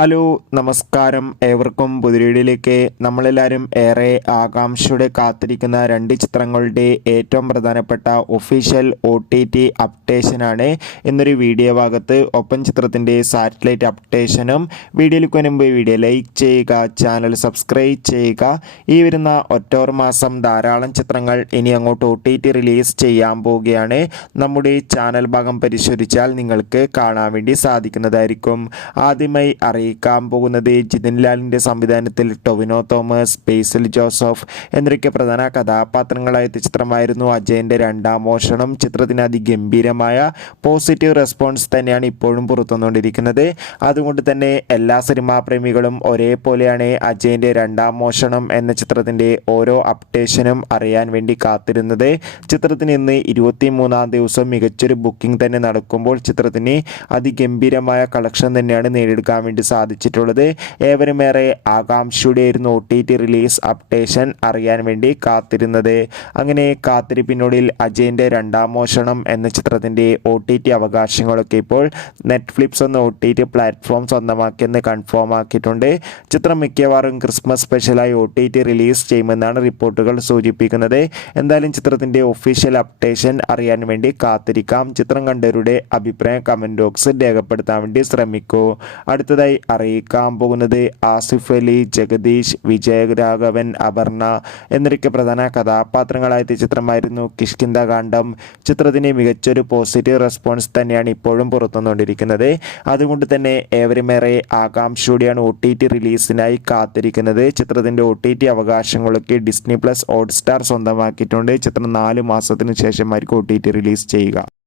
Hello നമസ്കാരം. ഏവർക്കും പുതിയൊരിയിലേക്ക് നമ്മളെല്ലാവരും ഏറെ ആകാംക്ഷയോടെ കാത്തിരിക്കുന്ന രണ്ട് ചിത്രങ്ങളുടെ ഏറ്റവും പ്രധാനപ്പെട്ട ഒഫീഷ്യൽ OTT അപ്ഡേഷനാണ് എന്നൊരു വീഡിയോ ഭാഗത്ത്. ഒപ്പം ചിത്രത്തിൻ്റെ സാറ്റലൈറ്റ് അപ്ഡേഷനും. വീഡിയോയിലേക്ക് മുൻപ് വീഡിയോ ലൈക്ക് ചെയ്യുക, ചാനൽ സബ്സ്ക്രൈബ് ചെയ്യുക. ഈ വരുന്ന ഒക്ടോബർ മാസം ധാരാളം ചിത്രങ്ങൾ ഇനി അങ്ങോട്ട് OTT റിലീസ് ചെയ്യാൻ പോവുകയാണ്. നമ്മുടെ ചാനൽ ഭാഗം പരിശോധിച്ചാൽ നിങ്ങൾക്ക് കാണാൻ വേണ്ടി സാധിക്കുന്നതായിരിക്കും. ആദ്യമായി അറിയിക്കാൻ പോകുന്നത് ജിതിൻ ലാലിൻ്റെ സംവിധാനത്തിൽ ടൊവിനോ തോമസ്, ബേസിൽ ജോസഫ് എന്നൊക്കെ പ്രധാന കഥാപാത്രങ്ങളായ ചിത്രമായിരുന്നു അജയൻ്റെ രണ്ടാം മോഷണം. ചിത്രത്തിന് അതിഗംഭീരമായ പോസിറ്റീവ് റെസ്പോൺസ് തന്നെയാണ് ഇപ്പോഴും പുറത്തുവന്നുകൊണ്ടിരിക്കുന്നത്. അതുകൊണ്ട് തന്നെ എല്ലാ സിനിമാ പ്രേമികളും ഒരേപോലെയാണ് അജയൻ്റെ രണ്ടാം മോഷണം എന്ന ചിത്രത്തിൻ്റെ ഓരോ അപ്ഡേഷനും അറിയാൻ വേണ്ടി കാത്തിരുന്നത്. ചിത്രത്തിന് ഇന്ന് 23-ാം ദിവസം മികച്ചൊരു ബുക്കിംഗ് തന്നെ നടക്കുമ്പോൾ ചിത്രത്തിന് അതിഗംഭീരമായ കളക്ഷൻ തന്നെയാണ് നേടിയെടുക്കാൻ വേണ്ടി സാധിച്ചിട്ടുള്ളത്. ഏവരുമേറെ ആകാംക്ഷയോടെയായിരുന്നു OTT റിലീസ് അപ്ഡേഷൻ അറിയാൻ വേണ്ടി കാത്തിരുന്നത്. അങ്ങനെ കാത്തിരിപ്പിനൊടുവിൽ അജയൻ്റെ രണ്ടാം മോഷണം എന്ന ചിത്രത്തിൻ്റെ OTT അവകാശങ്ങളൊക്കെ ഇപ്പോൾ നെറ്റ്ഫ്ലിക്സ് എന്ന OTT പ്ലാറ്റ്ഫോം സ്വന്തമാക്കിയെന്ന് കൺഫേം ആക്കിയിട്ടുണ്ട്. ചിത്രം മിക്കവാറും ക്രിസ്മസ് സ്പെഷ്യലായി OTT റിലീസ് ചെയ്യുമെന്നാണ് റിപ്പോർട്ടുകൾ സൂചിപ്പിക്കുന്നത്. എന്തായാലും ചിത്രത്തിൻ്റെ ഒഫീഷ്യൽ അപ്ഡേഷൻ അറിയാൻ വേണ്ടി കാത്തിരിക്കാം. ചിത്രം കണ്ടവരുടെ അഭിപ്രായം കമൻറ്റ് ബോക്സിൽ രേഖപ്പെടുത്താൻ വേണ്ടി ശ്രമിക്കൂ. അടുത്തതായി അറിയിക്കാൻ പോകുന്നത് ആസിഫ് അലി, ജഗദീഷ്, വിജയരാഘവൻ, അപർണ എന്നൊക്കെ പ്രധാന കഥാപാത്രങ്ങളായ ചിത്രമായിരുന്നു കിഷ്കിന്ധാകാന്ഡം. ചിത്രത്തിന് മികച്ചൊരു പോസിറ്റീവ് റെസ്പോൺസ് തന്നെയാണ് ഇപ്പോഴും പുറത്തുവന്നുകൊണ്ടിരിക്കുന്നത്. അതുകൊണ്ട് തന്നെ ഏവരുമേറെ ആകാംക്ഷയോടെയാണ് OTT റിലീസിനായി കാത്തിരിക്കുന്നത്. ചിത്രത്തിൻ്റെ OTT അവകാശങ്ങളൊക്കെ ഡിസ്നി പ്ലസ് ഹോട്ട്സ്റ്റാർ സ്വന്തമാക്കിയിട്ടുണ്ട്. ചിത്രം 4 മാസത്തിന് ശേഷമായിരിക്കും OTT റിലീസ് ചെയ്യുക.